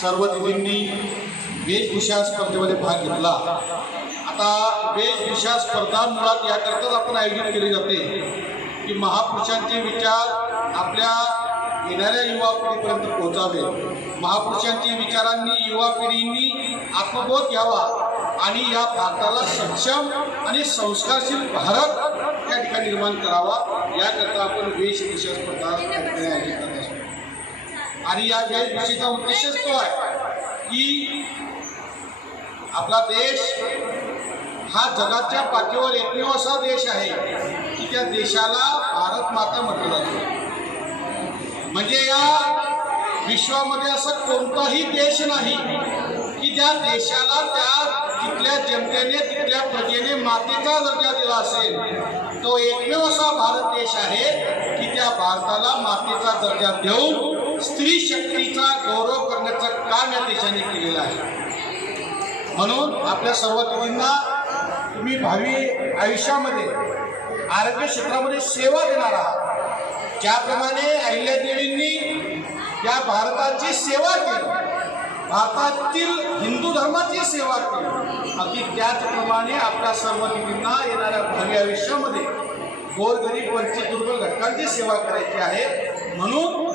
सर्व दिदींनी वेशभूषा स्पर्धेमध्ये भाग घेतला. आता वेशभूषा स्पर्धा मुळात याकरताच आपण आयोजित केली जाते की महापुरुषांचे विचार आपल्या येणाऱ्या युवा पिढीपर्यंत पोहोचावे. महापुरुषांच्या विचारांनी युवा पिढींनी आत्मबोध घ्यावा आणि या भारताला सक्षम आणि संस्कारशील भारत या ठिकाणी निर्माण करावा. याकरता आपण वेशभूषा स्पर्धा आयोजित आणि या वेशभूषेचा उद्देशच तो आहे की आपला देश हा जगाच्या पाठीवर एकमेव असा देश आहे की त्या देशाला भारत माता म्हटलं जातं. म्हणजे या विश्वामध्ये असं कोणताही देश नाही की ज्या देशाला त्या तिथल्या जनतेने तिथल्या प्रजेने मातेचा दर्जा दिला असेल. तो एकमेव असा भारत देश आहे की त्या भारताला मातेचा दर्जा देऊन स्त्री शक्तीचा गौरव करण्याचं काम या देशाने केलेलं आहे. म्हणून आपल्या सर्व मुलींना तुम्ही भावी आयुष्यामध्ये आरोग्य क्षेत्रामध्ये सेवा देणार आहात. ज्याप्रमाणे अहिल्यादेवींनी या भारताची सेवा केली भारतातील हिंदू धर्माची सेवा केली अगदी त्याचप्रमाणे आपल्या सर्व मुलींना येणाऱ्या भावी आयुष्यामध्ये गोरगरीब वंचित दुर्बल घटकांची सेवा करायची आहे. म्हणून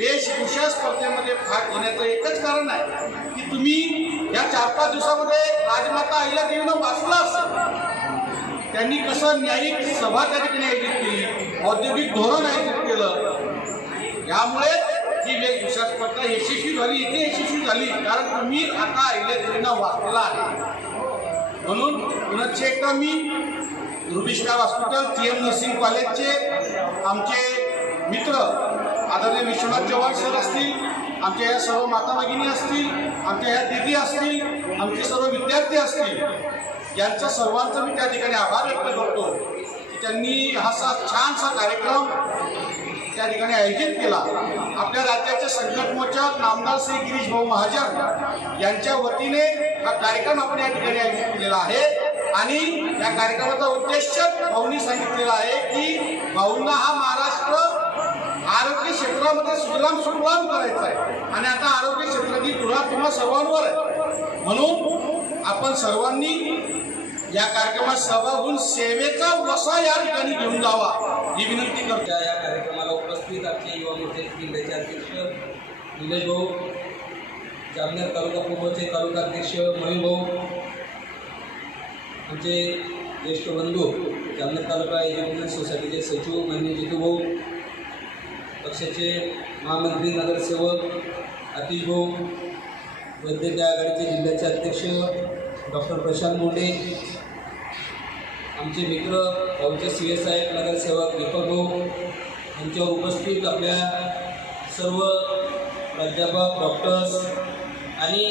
वेशभूषा स्पर्धेमध्ये भाग घेण्याचं एकच कारण आहे की तुम्ही या चार पाच दिवसामध्ये राजमाता आईला देवीनं वाचलं असेल. त्यांनी कसं न्यायिक सभा त्या ठिकाणी आयोजित केली औद्योगिक धोरण आयोजित केलं. यामुळे ही वेशभूषा स्पर्धा यशस्वी झाली इथे यशस्वी झाली. कारण तुम्ही आता आईला देवींना वाचलेला आहे. म्हणून पुनश्च एकदा मी रुबिष्कार हॉस्पिटल टी एम नर्सिंग कॉलेजचे आमचे मित्र आदरणीय विश्वनाथ चव्हाण सर असतील आमच्या या सर्व माता भगिनी असतील आमच्या या दिदी असतील आमचे सर्व विद्यार्थी असतील यांचा सर्वांचा मी त्या ठिकाणी आभार व्यक्त करतो की त्यांनी हा असा छानसा कार्यक्रम त्या ठिकाणी आयोजित केला. आपल्या राज्याचे संकट नामदार श्री गिरीश भाऊ महाजन यांच्या वतीने हा कार्यक्रम आपण या ठिकाणी आयोजित केलेला आहे आणि या कार्यक्रमाचा उद्देश भाऊनी सांगितलेला आहे की भाऊंना हा क्षेत्रामध्ये सुजलाम सुफलाम करायचा आहे. आणि आता आरोग्य क्षेत्राची तुळा तुम्हा सर्वांवर आहे. म्हणून आपण सर्वांनी या कार्यक्रमात सहभाग होऊन सेवेचा वसा या ठिकाणी घेऊन जावा ही विनंती करतो. या कार्यक्रमाला उपस्थित आमचे युवा मोर्चे जिल्ह्याचे अध्यक्ष निलेश भाऊ जामनेर तालुका पूर्वचे तालुका अध्यक्ष मयूर भाऊ आमचे ज्येष्ठ बंधू जामनेर तालुका एज्युकेशन सोसायटीचे सचिव मान्य जितू भाऊ पक्षाचे महामंत्री नगरसेवक अतिश भाऊ वैद्यकीय आघाडीचे जिल्ह्याचे अध्यक्ष डॉक्टर प्रशांत मुंडे आमचे मित्र भाऊचे सी एस साहेब नगरसेवक दीपक भाऊ यांच्यावर उपस्थित आपल्या सर्व प्राध्यापक डॉक्टर्स आणि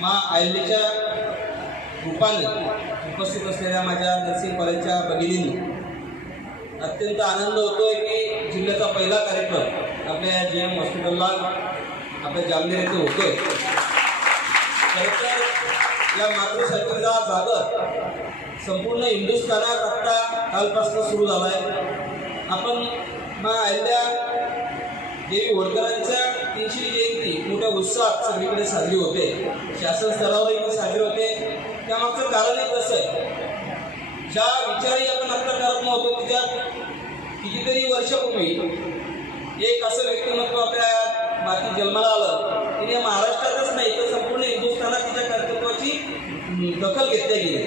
मा आयलेच्या रूपाने उपस्थित असलेल्या माझ्या नर्सिंग कॉलेजच्या भगिनींनी अत्यंत आनंद होतो आहे की जिल्ह्याचा पहिला कार्यक्रम आपल्या जी एम हॉस्पिटलला आपल्या जालने येथे होतोय. खरं या मातृशक्तीचा जागर संपूर्ण हिंदुस्थानात आत्ता कालपासून सुरू झाला आहे आपण मा अहिल्या देवी होळकरांच्या तीनशे जयंती मोठ्या उत्साहात सगळीकडे साजरी होते. शासन स्तरावरही साजरी होते. त्यामागचं कारणही कसं आहे? ज्या विचारही आपण आत्ता करत नव्हतो त्याच्यात कितीतरी वर्षापूर्वी एक असं व्यक्तिमत्व आपल्या माती जन्माला आलं. तिने महाराष्ट्रातच नाही तर संपूर्ण हिंदुस्थानात तिच्या कर्तृत्वाची दखल घेतली गेली.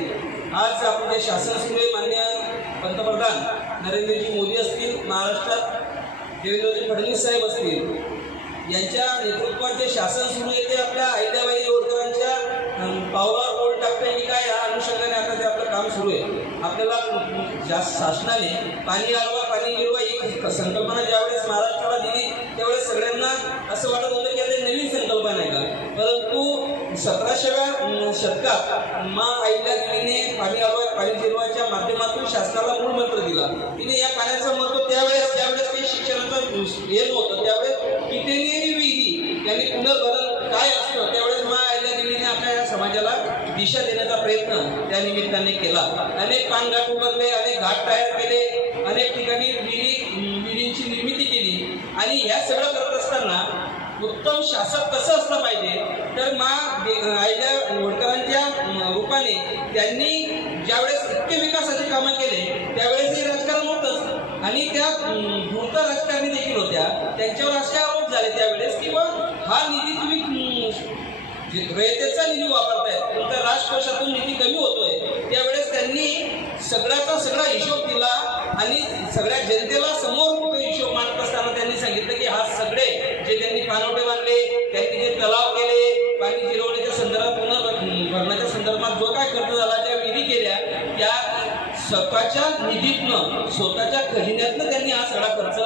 आज आपण जे शासन सुरू आहे मान्य पंतप्रधान नरेंद्रजी मोदी असतील महाराष्ट्रात देवेंद्रजी फडणवीस साहेब असतील यांच्या नेतृत्वात जे शासन सुरू आहे ते आपल्या अहिल्याबाई होळकरांच्या पावलावर बोल येईल काय या अनुषंगाने आता ते आपलं काम सुरू आहे. आपल्याला ज्या शासनाने पाणी आलवा पाणी गिरवा ही संकल्पना ज्यावेळेस महाराष्ट्राला दिली त्यावेळेस सगळ्यांना असं वाटत होतं की आता नवीन संकल्पना आहे का? परंतु सतराशेव्या शतकात मा आईला तिने पाणी आलवा पाणी गिरवाच्या माध्यमातून शासनाला मूळ मंत्र दिला. तिने या पाण्याचं महत्त्व त्यावेळेस ज्यावेळेस काही शिक्षणाचं हे नव्हतं त्यावेळेस पितेने विधी यांनी पुनर्भर काय असतं त्यावेळेस मा आईल्या देवीने आपल्या या समाजाला दिशा देण्याचा प्रयत्न त्या निमित्ताने केला. अनेक पानघाट उभारले अनेक घाट तयार केले अनेक ठिकाणी विहिरी विहिरींची निर्मिती केली. आणि ह्या सगळं करत असताना उत्तम शासक कसं असलं पाहिजे तर मा आयल्या होळकरांच्या रूपाने त्यांनी ज्यावेळेस इतके विकासाचे कामं केले त्यावेळेस हे राजकारण होतंच. आणि त्या अं, धूर्त राजकारणी देखील होत्या त्यांच्यावर असे आरोप झाले त्यावेळेस की मग हा निधी तुम्ही रयतेचा निधी वापरतायत तर राजकोषातून निधी कमी होतोय. त्यावेळेस त्यांनी सगळ्याचा सगळा हिशोब दिला आणि सगळ्या जनतेला समोर हिशोब मांडत असताना त्यांनी सांगितलं की हा सगळे जे त्यांनी पाणवठे बांधले त्यांनी जे तलाव केले पाणी जिरवण्याच्या संदर्भात पुनर्भरणाच्या संदर्भात जो काय खर्च झाला त्या विधी केल्या त्या स्वतःच्या निधीतनं स्वतःच्या खजिन्यातनं त्यांनी हा सगळा खर्च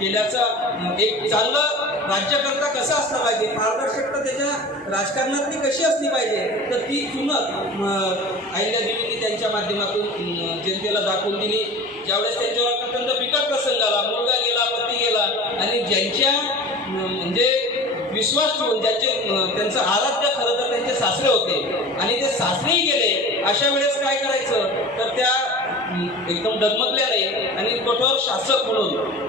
केल्याचा एक चांगलं राज्यकर्ता कसा असला पाहिजे? पारदर्शकता त्याच्या राजकारणातली कशी असली पाहिजे? तर ती चुनक अहिल्यादेवींनी त्यांच्या माध्यमातून जनतेला दाखवून दिली. ज्यावेळेस त्यांच्यावर अत्यंत बिकट प्रसंग आला मुलगा गेला पती गेला आणि ज्यांच्या म्हणजे विश्वास ठेवून ज्यांचे त्यांचं आराध्य खरं तर त्यांचे सासरे होते आणि ते सासरेही गेले अशा वेळेस काय करायचं? तर त्या एकदम डगमगल्या नाही आणि कठोर शासक म्हणून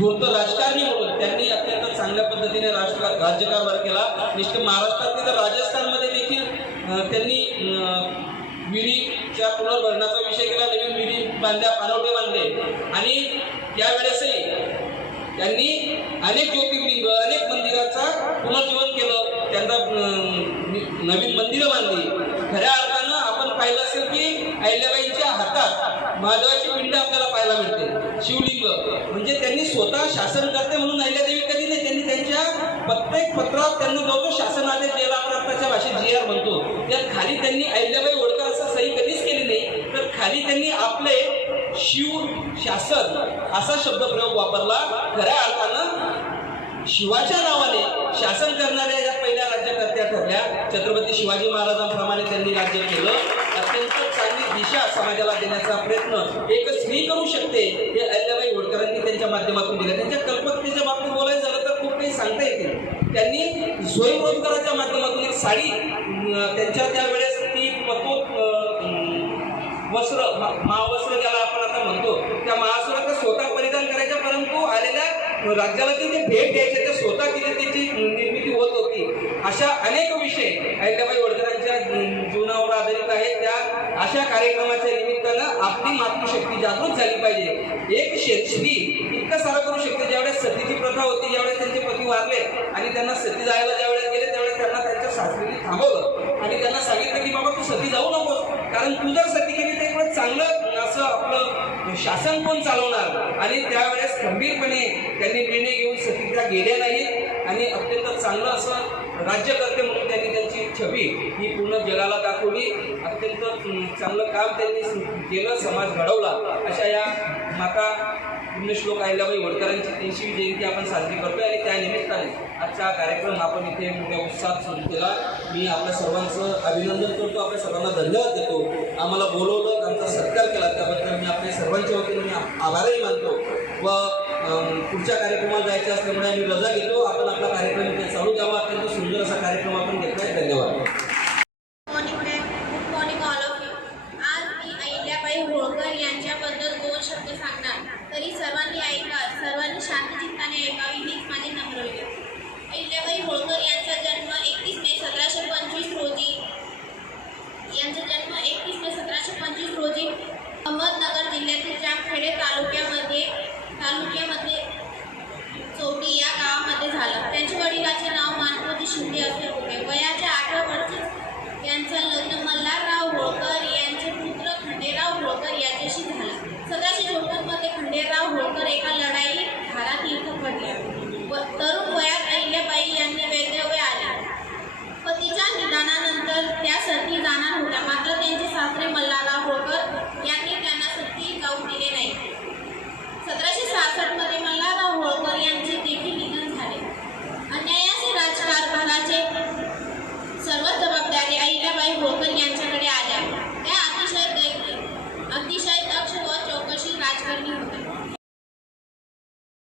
धूर्त राजकारणी म्हणून त्यांनी अत्यंत चांगल्या पद्धतीने राष्ट्र राज्यकारभार केला. निष्ठ महाराष्ट्रात तर राजस्थानमध्ये देखील त्यांनी विहिरीच्या पुनर्भरणाचा विषय केला. नवीन विहिरी बांधल्या पाणवठे बांधले. आणि त्यावेळेसही त्यांनी अनेक ज्योतिर्लिंग अनेक मंदिराचा पुनर्जीवन केलं. त्यांना नवीन मंदिरं बांधली. खऱ्या अर्थानं आपण पाहिलं असेल की अहिल्याबाईंच्या हातात महादेवाची पिंड आपल्याला पाहायला मिळते. शिवलिंग. स्वतः शासन करते म्हणून अहिल्यादेवी कधी नाही त्यांनी त्यांच्या प्रत्येक पत्रात त्यांना जो जो शासन आदेश दिला आपण आत्ताच्या भाषेत जी आर म्हणतो त्यात खाली त्यांनी अहिल्याबाई होळकर असं सही कधीच केली नाही तर खाली त्यांनी आपले शिव शासन असा शब्दप्रयोग वापरला. खऱ्या अर्थानं शिवाच्या नावाने शासन करणाऱ्या या पहिल्या राज्यकर्त्या ठरल्या छत्रपती शिवाजी महाराजांप्रमाणे त्यांनी राज्य केलं. अत्यंत चांगलं दिशा समाजाला देण्याचा प्रयत्न एक स्त्री करू शकते हे अहिल्याबाई होळकरांनी त्यांच्या माध्यमातून दिलं. त्यांच्या कल्पकतेच्या बाबतीत बोलायचं झालं तर खूप काही सांगता येते. त्यांनी स्वयंरोजगाराच्या माध्यमातून एक साडी त्यांच्या त्यावेळेस ती पतो वस्त्र महावस्त्र ज्याला आपण आता म्हणतो त्या महावस्त्र स्वतः परिधान करायच्या परंतु आलेल्या राज्याला ते भेट द्यायचे ते स्वतः तिथे त्याची निर्मिती होत होती. अशा अनेक विषय अहिल्याबाई होळकरांच्या जीवनावर आधारित आहेत त्या अशा कार्यक्रमाच्या निमित्तानं आपली मातृशक्ती जागृत झाली पाहिजे. एक शेती इतकं सारं करू शकते ज्यावेळेस सतीची प्रथा होती ज्यावेळेस त्यांचे पती वारले आणि त्यांना सती जायला ज्यावेळेस गेले त्यावेळेस त्यांना त्यांच्या सासरीने थांबवलं. आणि त्यांना सांगितलं की बाबा तू सती जाऊ नकोस कारण तू जर सती केली तर इकडं चांगलं असं आपलं शासन कोण चालवणार. आणि त्यावेळेस खंबीरपणे त्यांनी निर्णय घेऊन सतीचा गेल्या नाहीत. आणि अत्यंत चांगलं असं राज्यकर्ते म्हणून त्यांनी त्यांची छबी ही पूर्ण जगाला दाखवली. अत्यंत चांगलं काम त्यांनी केलं समाज घडवला. अशा या माता पुण्यश्लोक अहिल्याबाई होळकरांची तीनशे जयंती आपण साजरी करतोय आणि त्या निमित्ताने आजचा हा कार्यक्रम आपण इथे मोठ्या उत्साहात सुरू केला. मी आपल्या सर्वांचं अभिनंदन करतो आपल्या सर्वांना धन्यवाद देतो. आम्हाला बोलवलं आमचा सत्कार केला. त्याबद्दल मी आपल्या सर्वांच्या वतीने मी आभारही मानतो. व पुढच्या कार्यक्रमात जायचं असल्यामुळे आम्ही रजा घेतो. आपण आपला